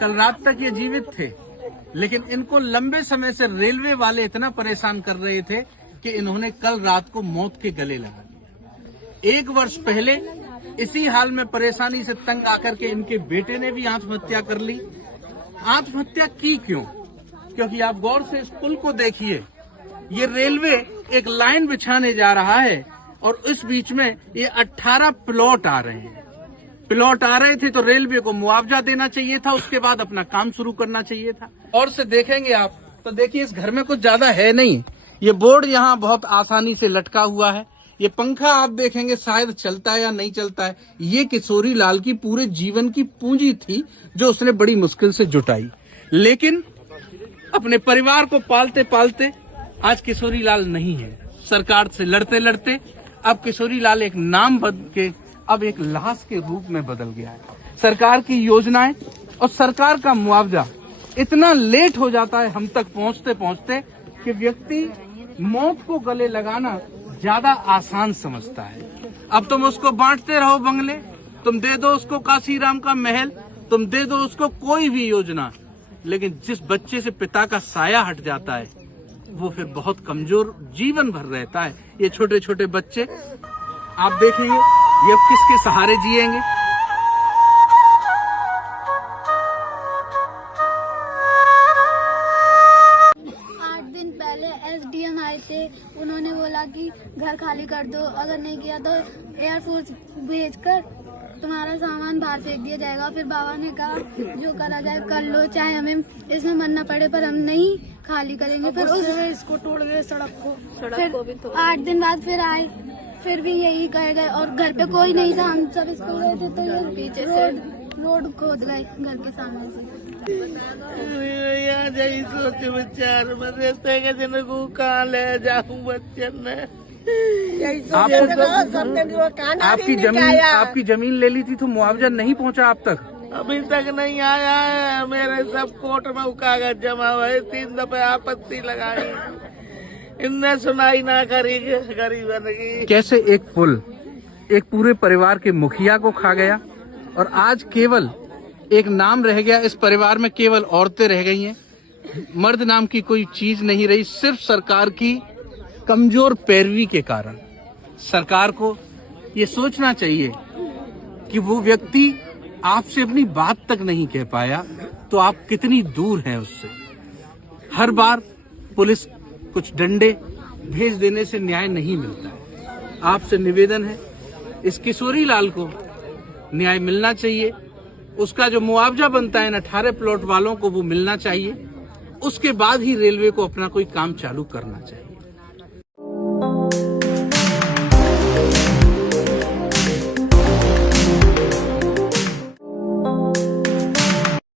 कल रात तक ये जीवित थे, लेकिन इनको लंबे समय से रेलवे वाले इतना परेशान कर रहे थे कि इन्होंने कल रात को मौत के गले लगा दिया। 1 वर्ष पहले इसी हाल में परेशानी से तंग आकर के इनके बेटे ने भी आत्महत्या कर ली। आत्महत्या की क्यों? क्योंकि आप गौर से इस पुल को देखिए, ये रेलवे एक लाइन बिछाने जा रहा है और इस बीच में ये 18 प्लॉट आ रहे हैं। प्लॉट आ रहे थे तो रेलवे को मुआवजा देना चाहिए था, उसके बाद अपना काम शुरू करना चाहिए था। और से देखेंगे आप तो देखिए इस घर में कुछ ज्यादा है नहीं। ये बोर्ड यहाँ बहुत आसानी से लटका हुआ है। ये पंखा आप देखेंगे शायद चलता है या नहीं चलता है। ये किशोरी लाल की पूरे जीवन की पूंजी थी जो उसने बड़ी मुश्किल से जुटाई, लेकिन अपने परिवार को पालते पालते आज किशोरी लाल नहीं है। सरकार से लड़ते लड़ते अब किशोरी लाल एक नाम बदल के अब एक लाश के रूप में बदल गया है। सरकार की योजनाएं और सरकार का मुआवजा इतना लेट हो जाता है हम तक पहुंचते पहुंचते कि व्यक्ति मौत को गले लगाना ज्यादा आसान समझता है। अब तुम उसको बांटते रहो बंगले, तुम दे दो उसको काशीराम का महल, तुम दे दो उसको कोई भी योजना, लेकिन जिस बच्चे से पिता का साया हट जाता है वो फिर बहुत कमजोर जीवन भर रहता है। ये छोटे छोटे बच्चे आप देखेंगे ये अब किसके सहारे जिएंगे। 8 दिन पहले SDM आए थे, उन्होंने बोला कि घर खाली कर दो, अगर नहीं किया तो एयरफोर्स भेजकर तुम्हारा सामान बाहर फेंक दिया जाएगा। फिर बाबा ने कहा जो करा जाए कर लो, चाहे हमें इसमें मरना पड़े पर हम नहीं खाली करेंगे। फिर इसको तोड़ गए सड़क को भी तो 8 दिन बाद फिर आए, फिर भी यही कहे गए और घर पे कोई नहीं था। हम सब स्कूल गए थे तो ये पीछे से रोड खोद गए घर के सामने से। यही सोच विचार में रहते कि दिन को कहाँ ले जाऊँ बच्चन ने। आपकी जमीन ले ली थी तो मुआवजा नहीं पहुंचा आप तक? अभी तक नहीं आया है। मेरे सब कोर्ट में कागज जमा हुए, 3 दफे आपत्ति लगाई, इनने सुनाई ना करी गरीबन की। कैसे एक पुल एक पूरे परिवार के मुखिया को खा गया और आज केवल एक नाम रह गया। इस परिवार में केवल औरतें रह गई हैं, मर्द नाम की कोई चीज नहीं रही, सिर्फ सरकार की कमजोर पैरवी के कारण। सरकार को ये सोचना चाहिए कि वो व्यक्ति आपसे अपनी बात तक नहीं कह पाया तो आप कितनी दूर हैं उससे। हर बार पुलिस कुछ डंडे भेज देने से न्याय नहीं मिलता है। आपसे निवेदन है इस किशोरी लाल को न्याय मिलना चाहिए। उसका जो मुआवजा बनता है इन 18 प्लॉट वालों को वो मिलना चाहिए। उसके बाद ही रेलवे को अपना कोई काम चालू करना चाहिए।